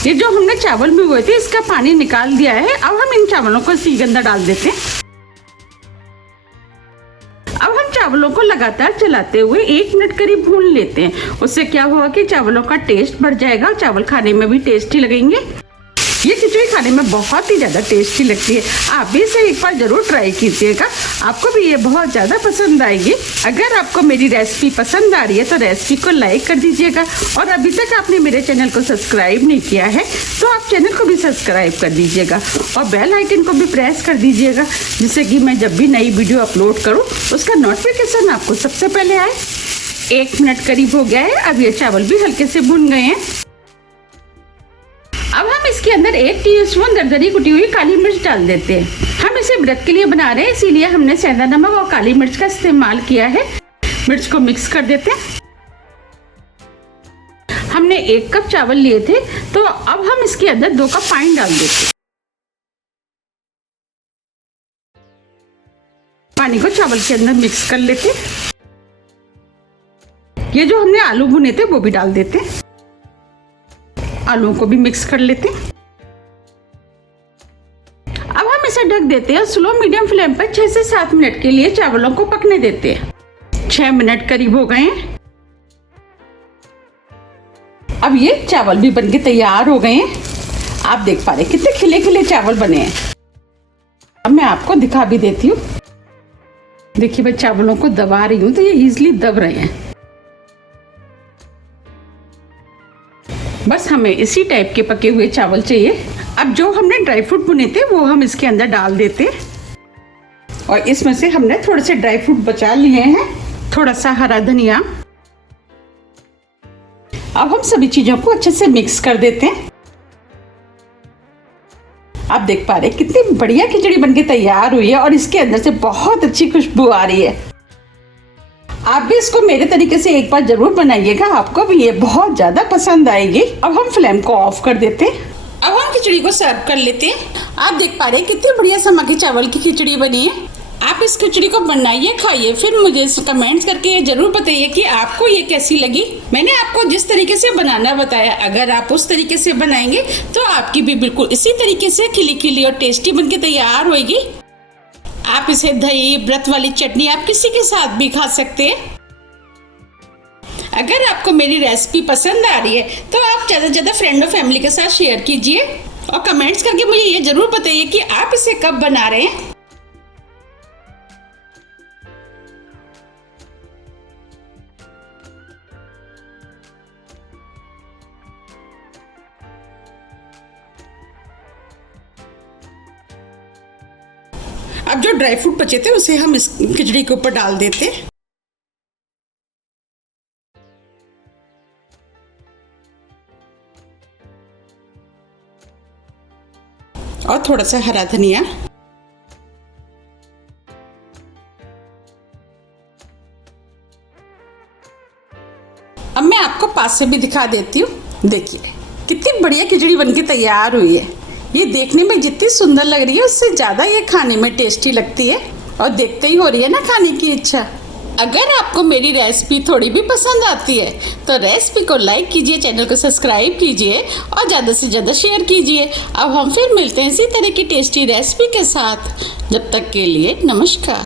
ये जो हमने चावल भिगोए थे इसका पानी निकाल दिया है। अब हम इन चावलों को इसी के अंदर डाल देते हैं। अब हम चावलों को लगातार चलाते हुए 1 मिनट करीब भून लेते हैं। उससे क्या होगा कि चावलों का टेस्ट बढ़ जाएगा, चावल खाने में भी टेस्टी लगेंगे। ये खिचड़ी खाने में बहुत ही ज़्यादा टेस्टी लगती है। आप भी इसे एक बार ज़रूर ट्राई कीजिएगा, आपको भी ये बहुत ज़्यादा पसंद आएगी। अगर आपको मेरी रेसिपी पसंद आ रही है तो रेसिपी को लाइक कर दीजिएगा, और अभी तक आपने मेरे चैनल को सब्सक्राइब नहीं किया है तो आप चैनल को भी सब्सक्राइब कर दीजिएगा और बेल आइकन को भी प्रेस कर दीजिएगा, जिससे कि मैं जब भी नई वीडियो अपलोड करूँ उसका नोटिफिकेशन आपको सबसे पहले आए। 1 मिनट करीब हो गया है। अब ये चावल भी हल्के से भुन गए हैं। अब हम इसके अंदर 1 टीस्पून दरदरी कुटी हुई काली मिर्च डाल देते हैं। हम इसे व्रत के लिए बना रहे हैं, इसीलिए हमने सेंधा नमक और काली मिर्च का इस्तेमाल किया है। मिर्च को मिक्स कर देते हैं। हमने 1 कप चावल लिए थे, तो अब हम इसके अंदर 2 कप पानी डाल देते हैं। पानी को चावल के अंदर मिक्स कर लेते हैं। ये जो हमने आलू भुने थे वो भी डाल देते हैं। आलूओं को भी मिक्स कर लेते हैं। अब हम इसे ढक देते हैं। स्लो मीडियम फ्लेम पर 6 से 7 मिनट के लिए चावलों को पकने देते हैं। 6 मिनट करीब हो गए हैं। अब ये चावल भी बनके तैयार हो गए हैं। आप देख पा रहे हैं कितने खिले खिले चावल बने हैं। अब मैं आपको दिखा भी देती हूँ। देखिए मैं चावलों को दबा रही हूँ तो ये इजीली दब रहे हैं। बस हमें इसी टाइप के पके हुए चावल चाहिए। अब जो हमने ड्राई फ्रूट भुने थे वो हम इसके अंदर डाल देते हैं, और इसमें से हमने थोड़े से ड्राई फ्रूट बचा लिए हैं, थोड़ा सा हरा धनिया। अब हम सभी चीजों को अच्छे से मिक्स कर देते हैं। आप देख पा रहे हैं कितनी बढ़िया खिचड़ी बनके तैयार हुई है, और इसके अंदर से बहुत अच्छी खुशबू आ रही है। आप भी इसको मेरे तरीके से एक बार जरूर बनाइएगा, आपको भी ये बहुत ज्यादा पसंद आएगी। अब हम फ्लेम को ऑफ कर देते हैं। अब हम खिचड़ी को सर्व कर लेते हैं। आप देख पा रहे हैं कितनी बढ़िया समाकी चावल की खिचड़ी बनी है। आप इस खिचड़ी को बनाइए, खाइए, फिर मुझे कमेंट्स करके ये जरूर बताइए कि आपको ये कैसी लगी। मैंने आपको जिस तरीके से बनाना बताया, अगर आप उस तरीके से बनाएंगे तो आपकी भी बिल्कुल इसी तरीके से खिली खिली और टेस्टी बनके तैयार होगी। आप इसे दही, व्रत वाली चटनी, आप किसी के साथ भी खा सकते हैं। अगर आपको मेरी रेसिपी पसंद आ रही है तो आप ज़्यादा से ज़्यादा फ्रेंड और फैमिली के साथ शेयर कीजिए, और कमेंट्स करके मुझे ये जरूर बताइए कि आप इसे कब बना रहे हैं। अब जो ड्राई फ्रूट बचे थे उसे हम इस खिचड़ी के ऊपर डाल देते हैं। और थोड़ा सा हरा धनिया। अब मैं आपको पास से भी दिखा देती हूँ। देखिए कितनी बढ़िया खिचड़ी बनके तैयार हुई है। ये देखने में जितनी सुंदर लग रही है उससे ज़्यादा ये खाने में टेस्टी लगती है, और देखते ही हो रही है ना खाने की इच्छा। अगर आपको मेरी रेसिपी थोड़ी भी पसंद आती है तो रेसिपी को लाइक कीजिए, चैनल को सब्सक्राइब कीजिए और ज़्यादा से ज़्यादा शेयर कीजिए। अब हम फिर मिलते हैं इसी तरह की टेस्टी रेसिपी के साथ। जब तक के लिए नमस्कार।